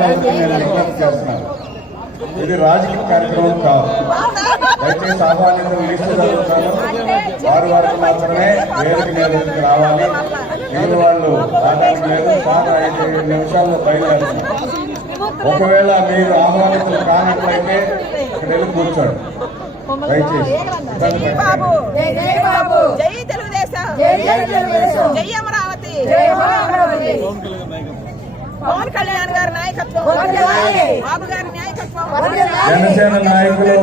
నాయకులకు నేను విజ్ఞప్తి చేస్తున్నాను, ఇది రాజకీయ కార్యక్రమం కాదు. దయచేసి ఆహ్వానితులు లిస్టు చదువుతాను, వారి వరకు మాత్రమే వేదిక మీదకి రావాలి. మిగిలిన వాళ్ళు రావడానికి లేదు. సార్ 5 నిమిషాల్లో బయలుదేరుతున్నారు. ఒకవేళ మీరు ఆహ్వానితులు కానట్లయితే ఇక్కడ వెళ్ళి కూర్చోండి దయచేసి. పవన్ కళ్యాణ్ గారి నాయకత్వం, బాబు గారి నాయకత్వం, జనసేన నాయకులు,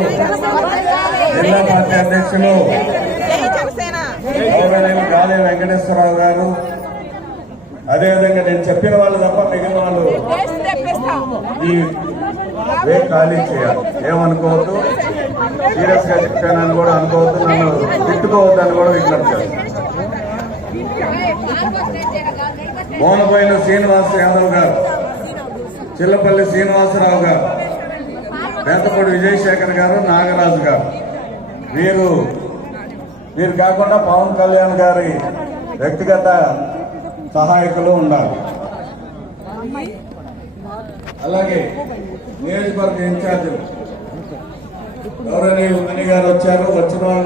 జిల్లా పార్టీ అధ్యక్షులు గౌరవనీయులు గాలి వెంకటేశ్వరరావు గారు, అదేవిధంగా నేను చెప్పిన వాళ్ళు తప్ప మిగిలిన వాళ్ళు ఈ వే ఖాళీ చేయాలి. ఏమనుకోవద్దు, సీరియస్ గా చెప్పానని కూడా అనుకోవద్దు, నన్ను తిట్టుకోవద్దని కూడా విజ్ఞప్తి చేస్తాను. మోనబోయిన శ్రీనివాస యాదవ్ గారు, చిల్లపల్లి శ్రీనివాసరావు గారు, బేతపూడి విజయశేఖర్ గారు, నాగరాజు గారు, వీరు కాకుండా పవన్ కళ్యాణ్ గారి వ్యక్తిగత సహాయకులు ఉండాలి. అలాగే నియోజకవర్గ ఇన్ఛార్జీలు గౌరవనీయులు మణి గారు వచ్చారు. వచ్చిన వాళ్ళు